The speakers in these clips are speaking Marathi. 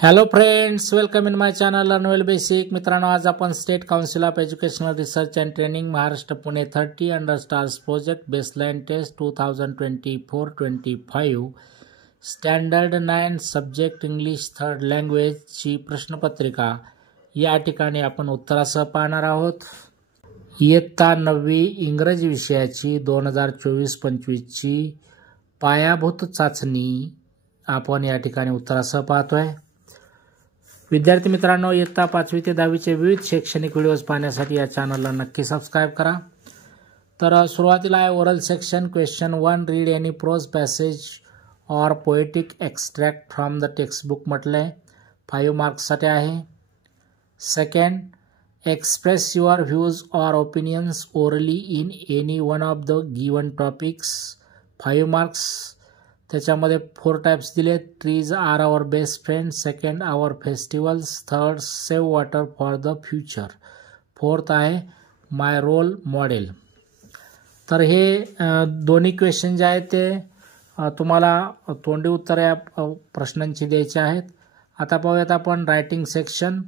Hello friends, welcome in my channel learn well basic. मित्रांनो, आज आपण state council of educational research and training Maharashtra Pune 30 under stars project baseline test 2024-25 standard 9 subject English third लँग्वेजची प्रश्नपत्रिका या ठिकाणी आपण उत्तरासह पाहणार आहोत. इयत्ता 9वी इंग्रजी विषयाची 2024-25ची पायाभूत चाचणी आपण या ठिकाणी उत्तरासह पाहतोय. विद्यार्थी मित्रांनो, इयत्ता 5वी ते 10वीचे विविध शैक्षणिक व्हिडिओज पाहण्यासाठी या चॅनलला नक्की सबस्क्राईब करा. तर सुरुवातीला आहे oral section. Question 1, read any prose passage or poetic extract from the text book म्हटलंय, 5 मार्क्ससाठी आहे. Second, express your views or opinions orally in any one of the given topics, 5 marks. त्याच्यामध्ये 4 टाइप्स दिले. Trees are our best friend, second our festivals, third save water for the future, fourth आहे माय रोल मॉडेल. तर हे दोन्ही क्वेश्चन जे आहेत ते तुम्हाला तोंडी उत्तर या प्रश्नांची द्यायची आहेत. आता पाहूयात आपण writing section.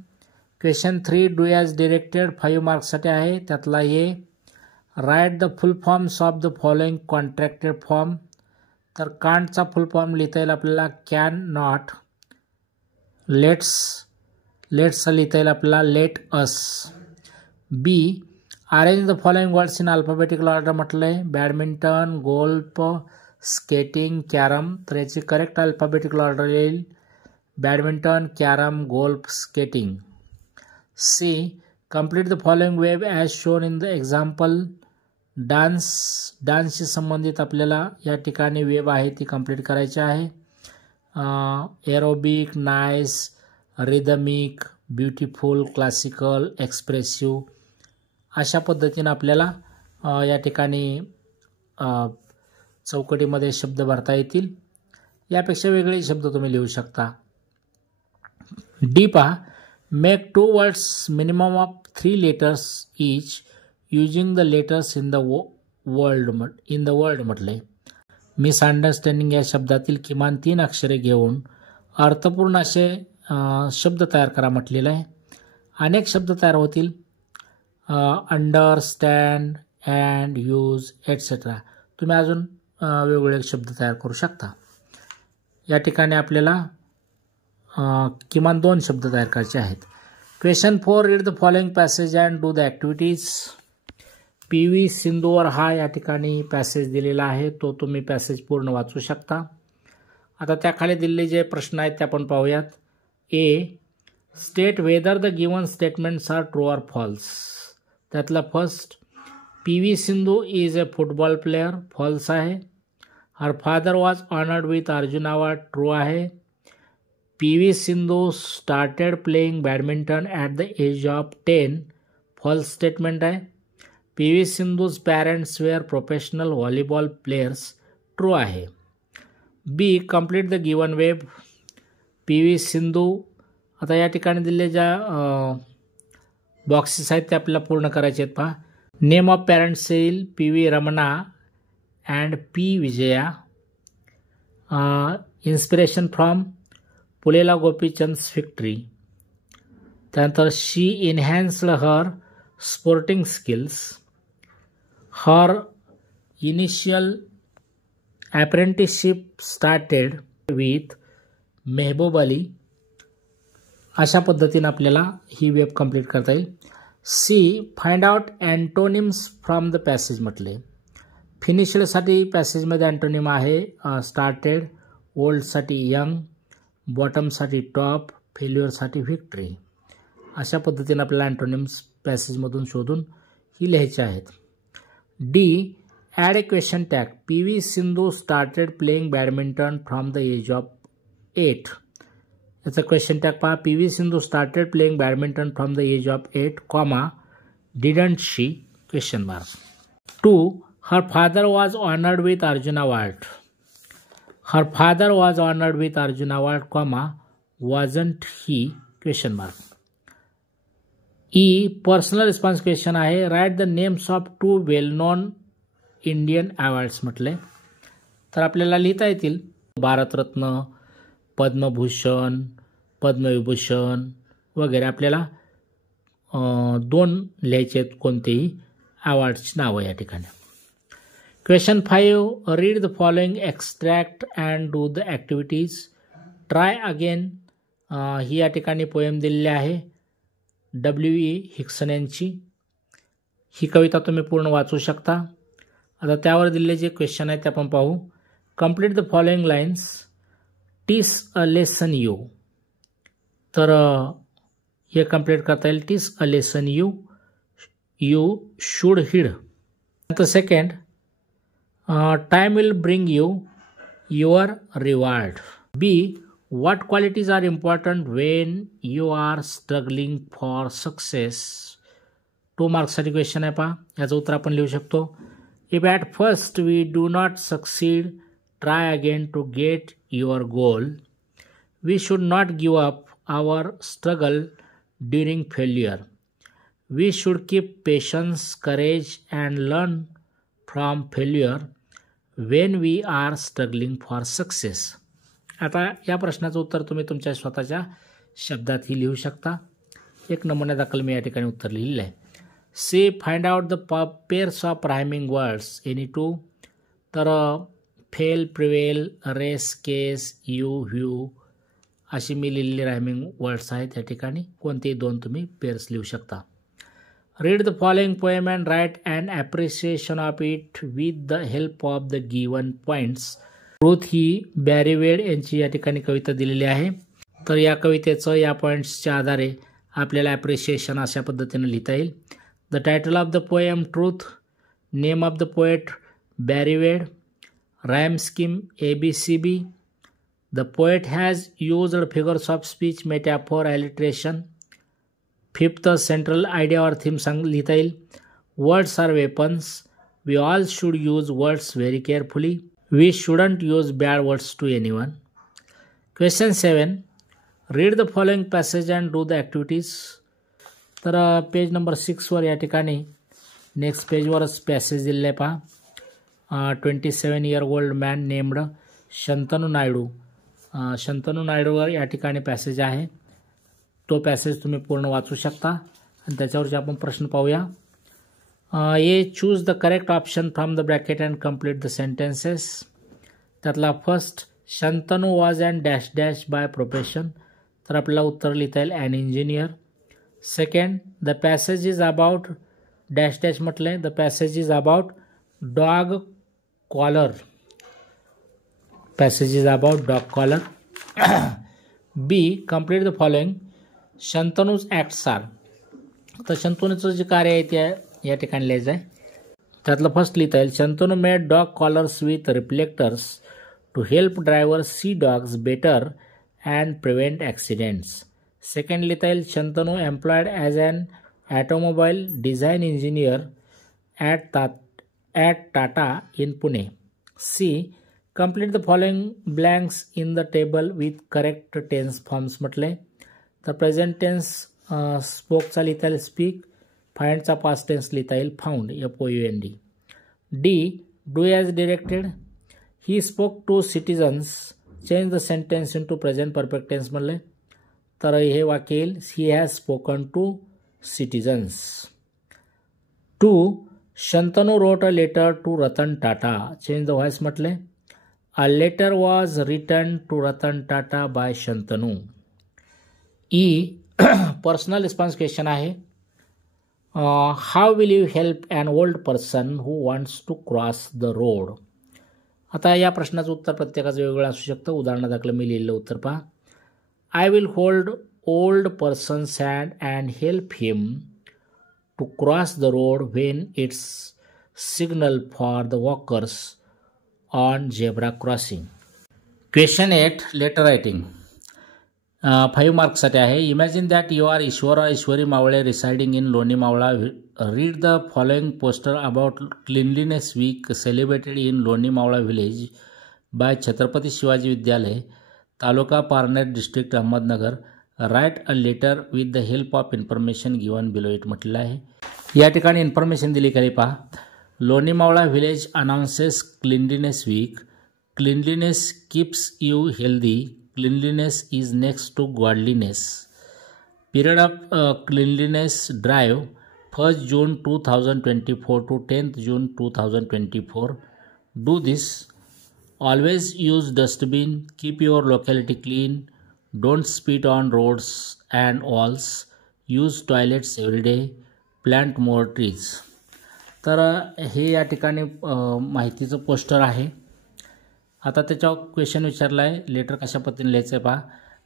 Question 3, do as directed, 5 मार्क्ससाठी आहे. त्यातला हे write the full forms of the following contracted form. तर कांटचा फुल फॉर्म लिहिता येईल आपल्याला कॅन नॉट. लेट्स लिहिता येईल आपल्याला let us. B, arrange the following words in alphabetical order म्हटलंय, बॅडमिंटन, गोल्फ, स्केटिंग, कॅरम. तर याची करेक्ट अल्फाबेटिकल ऑर्डर येईल badminton, carrom, golf, skating. C, complete the following web as shown in the example. डान्सशी संबंधित आपल्याला या ठिकाणी वेब आहे ती कंप्लीट करायची आहे. Aerobic, nice, rhythmic, beautiful, classical, expressive अशा पद्धतीने आपल्याला या ठिकाणी चौकटीमध्ये शब्द भरता येतील. यापेक्षा वेगळे शब्द तुम्ही लिहू शकता. डी पहा, make 2 words minimum of 3 letters each using the letters in the world म्हटले. मिसअंडरस्टँडिंग या शब्दातील किमान 3 अक्षरे घेऊन अर्थपूर्ण असे शब्द तयार करा म्हटलेलं आहे. अनेक शब्द तयार होतील. Understand, and, use, etcetera. तुम्ही अजून वेगवेगळे शब्द तयार करू शकता. या ठिकाणी आपल्याला किमान 2 शब्द तयार करायचे आहेत. Question 4, read the following passage and do the activities. PV सिंधूवर हा या ठिकाणी पॅसेज दिलेला आहे, तो तुम्ही पॅसेज पूर्ण वाचू शकता. आता त्याखाली दिलेले जे प्रश्न आहेत ते आपण पाहूयात. A, state whether the given statements are true or false. त्यातला first, PV Sindhu is a football player, false आहे. Her father was honoured with Arjuna award, true आहे. PV Sindhu started playing badminton at the age of 10, false statement आहे. PV Sindhu's parents were professional volleyball players, true आहे. B, complete the given web. PV Sindhu, आता या ठिकाणी दिलेल्या ज्या बॉक्सेस आहेत ते आपल्याला पूर्ण करायचे आहेत. पहा, नेम ऑफ पॅरेंट्स येईल PV Ramana and P Vijaya. Inspiration from Pullela Gopichand's victory. त्यानंतर she enhanced her sporting skills. Her initial apprenticeship started with Mehboob Ali. अशा पद्धतीने आपल्याला ही वेब कंप्लीट करता येईल. C, find out antonyms from the passage म्हटले. फिनिशडसाठी पॅसेजमध्ये अँटोनिम आहे स्टार्टेड, ओल्डसाठी यंग, बॉटमसाठी टॉप, फेल्युअरसाठी व्हिक्ट्री. अशा पद्धतीने आपल्याला अँटोनिम्स पॅसेजमधून शोधून ही लिहायचे आहेत. D, add A question tag. PV Sindhu started playing badminton from the age of 8. याचा क्वेश्चन टॅग पहा. PV Sindhu started playing badminton from the age of 8, comma, didn't she, question mark. 2, her father was honoured with Arjuna award. Her father was honoured with Arjuna award, comma, wasn't he, question mark. E, personal response question आहे. Write the names of 2 well known Indian awards म्हटले. तर आपल्याला लिहिता येतील भारतरत्न, पद्मभूषण, पद्मविभूषण वगैरे आपल्याला 2 लिहायचे आहेत कोणतेही अवॉर्ड्सची नावं या ठिकाणी. Question 5. Read the following extract and do the activities. Try again ही या ठिकाणी पोएम दिलेली आहे W.E. हिक्सन यांची. ही कविता तुम्ही पूर्ण वाचू शकता. आता त्यावर दिलेले जे क्वेश्चन आहेत ते आपण पाहू. Complete the following lines. Teach a lesson you. तर हे कंप्लीट करता येईल. Teach a lesson you should heed. नंतर second, time will bring you your reward. B, what qualities are important when you are struggling for success. 2 मार्क्ससाठी question आहे पहा. याचं उत्तर आपण लिहू शकतो. If at first we do not succeed, try again to get your goal. We should not give up our struggle during failure. We should keep patience, courage and learn from failure when we are struggling for success. आता या प्रश्नाचं उत्तर तुम्ही तुमच्या स्वतःच्या शब्दातही लिहू शकता. एक नमुन्यादाखल मी या ठिकाणी उत्तर लिहिलेलं आहे. C, find out the pairs of rhyming words any 2. तर fail, prevail, race, case, you, hue अशी मी लिहिलेली रायमिंग वर्ड्स आहेत या ठिकाणी. कोणतेही 2 तुम्ही पेअर्स लिहू शकता. Read the following poem and write and appreciation of it with the help of the given points. Truth ही बॅरी वेड यांची या ठिकाणी कविता दिलेली आहे. तर या कवितेचं या पॉईंट्सच्या आधारे आपल्याला ॲप्रिसिएशन अशा पद्धतीने लिहिता येईल. The title of the poem truth. Name of the poet Barry Wade. Rhyme scheme ABCB. The poet has used figures of speech, metaphor, alliteration. 5th, central idea or theme लिहिता येईल. Words are weapons. We all should use words very carefully. We shouldn't use bad words to anyone. Question 7. Read the following passage and do the activities. तर पेज नंबर 6 वर या ठिकाणी नेक्स्ट पेजवरच पॅसेज दिलेलं आहे पहा. 27 year old man named Shantanu Naidu. Shantanu नायडूवर या ठिकाणी पॅसेज आहे. तो पॅसेज तुम्ही पूर्ण वाचू शकता आणि त्याच्यावरचे आपण प्रश्न पाहूया. A choose the correct option from the bracket and complete the sentences. त्यातला first, Shantanu was and dash dash by profession. तर आपल्याला उत्तर लिहिता येईल an engineer. Second, the passage is about dash dash म्हटलं आहे. The passage is about dog collar. Passage is about dog collar. B, complete the following. Shantanu's acts are. तर शंतनूचं जे कार्य आहे ते या ठिकाणी लिहायचं आहे. त्यातलं फर्स्ट लिहिता येईल Shantanu made dog collars with reflectors to help drivers see dogs better and prevent accidents. Second लिहिता येईल Shantanu employed as an automobile design engineer at Tata in Pune. C, complete the following blanks in the table with correct tense forms म्हटले. तर प्रेझेंट टेन्स स्पोकचा लिहिता येईल स्पीक. फाइंडचा पास्ट टेन्स लिहिता येईल found FOUND. D, do as directed. He spoke to citizens. Change the sentence into present perfect tense म्हणले. तर हे वाक्य येईल he has spoken to citizens. 2, Shantanu wrote a letter to Ratan Tata. Change the voice म्हटले. A letter was written to Ratan Tata by Shantanu. E, personal response question आहे. How will you help an old person who wants to cross the road. आता या प्रश्नाचं उत्तर प्रत्येकाचं वेगवेगळं असू शकतं. उदाहरणादाखल मी लिहिलेलं उत्तर पहा. I will hold old persons hand and help him to cross the road when it's signal for the walkers on zebra crossing. Question 8, letter writing. 5 मार्क्ससाठी आहे. Imagine that you are Ishwar or Ishwari Mawale residing in Loni Mawala. Read the following poster about cleanliness week celebrated in Loni Mawala village by Chhatrapati Shivaji Vidyalaya, taluka Parner, district Ahmednagar. Write a letter with the help of information given below it म्हटलेलं आहे. या ठिकाणी इन्फॉर्मेशन दिली खाली पहा. Loni Mawala village announces cleanliness week. Cleanliness keeps you healthy. cleanliness is next to godliness. Period of cleanliness drive 1st June 2024 to 10th June 2024. Do this. Always use dustbin. Keep your locality clean. Don't spit on roads and walls. Use toilets every day. Plant more trees. तर हे या ठिकाणी माहितीचं पोस्टर आहे. आता त्याच्यावर क्वेश्चन विचारला आहे. लेटर कशा पद्धतीने लिहायचं आहे पहा.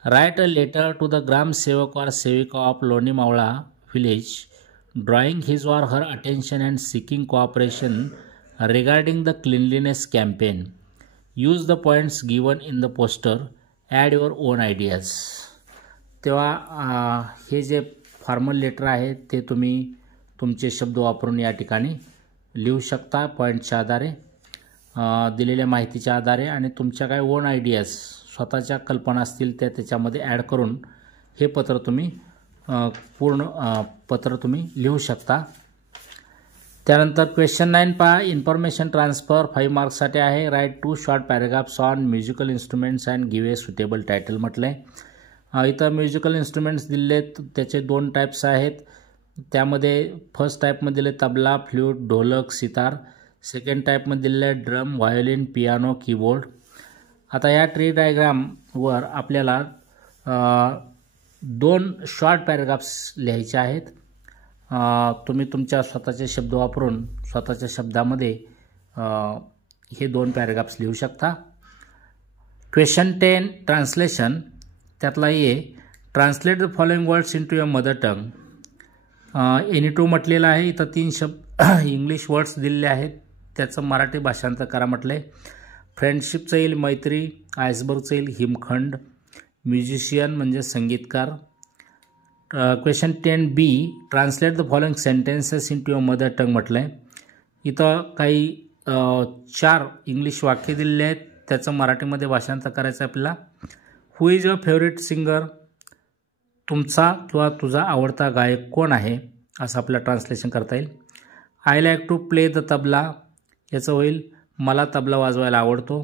Write a letter to the gramsevak or सेविका ऑफ लोणी Mawala village drawing his or her attention and seeking cooperation regarding the cleanliness campaign. Use the points given in the poster. Add your own ideas. तेव्हा हे जे फॉर्मल लेटर आहे ते तुम्ही तुमचे शब्द वापरून या ठिकाणी लिहू शकता पॉईंटच्या आधारे, दिलेल्या माहितीच्या आधारे, आणि तुमच्या काय ओन आयडियाज स्वतःच्या कल्पना असतील त्या त्याच्यामध्ये ॲड करून हे पत्र तुम्ही पूर्ण पत्र तुम्ही लिहू शकता. त्यानंतर क्वेश्चन 9 पहा. इन्फॉर्मेशन ट्रान्सफर 5 मार्क्ससाठी आहे. Write 2 short paragraphs on musical instruments and give a suitable title म्हटलं आहे. इथं म्युझिकल इन्स्ट्रुमेंट्स दिले त्याचे 2 टाईप्स आहेत. त्यामध्ये फर्स्ट टाईपमध्ये दिले तबला, फ्लूट, ढोलक, सितार. सेकंड टाईपमध्ये दिले ड्रम, व्हायोलिन, पियानो, कीबोर्ड. आता या ट्री डायग्रामवर आपल्याला 2 शॉर्ट पॅरेग्राफ्स लिहायचे आहेत. तुम्ही तुमच्या स्वतःचे शब्द वापरून स्वतःच्या शब्दामध्ये हे 2 पॅरेग्राफ्स लिहू शकता. क्वेश्चन 10 ट्रान्सलेशन त्यातला A translate the following words into your mother tongue. Any two म्हटलेलं आहे. इथं 3 शब्द इंग्लिश वर्ड्स दिलेले आहेत. त्याचं मराठी भाषांतर करा म्हटलं आहे. फ्रेंडशिपचं येईल मैत्री, आयसबर्गचं येईल हिमखंड, म्युझिशियन म्हणजे संगीतकार. Question 10B translate the following sentences into your mother tongue म्हटलं आहे. इथं काही 4 इंग्लिश वाक्य दिलेले आहेत. त्याचं मराठीमध्ये भाषांतर करायचं आपल्याला. हु इज युअर फेवरेट सिंगर. तुमचा किंवा तुझा आवडता गायक कोण आहे असं आपल्याला ट्रान्सलेशन करता येईल. I like to play the tabla. याचं होईल मला तबला वाजवायला आवडतो.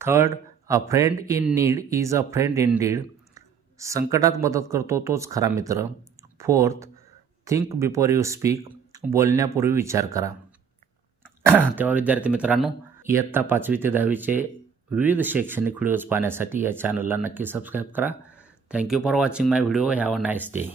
Third a friend in need is a friend indeed. संकटात मदत करतो तोच खरा मित्र. Fourth think before you speak. बोलण्यापूर्वी विचार करा. तेव्हा विद्यार्थी मित्रांनो, इयत्ता 5वी ते 10वीचे विविध शैक्षणिक व्हिडिओज पाहण्यासाठी या चॅनलला नक्की सबस्क्राईब करा. Thank you for watching my video. Have a nice day.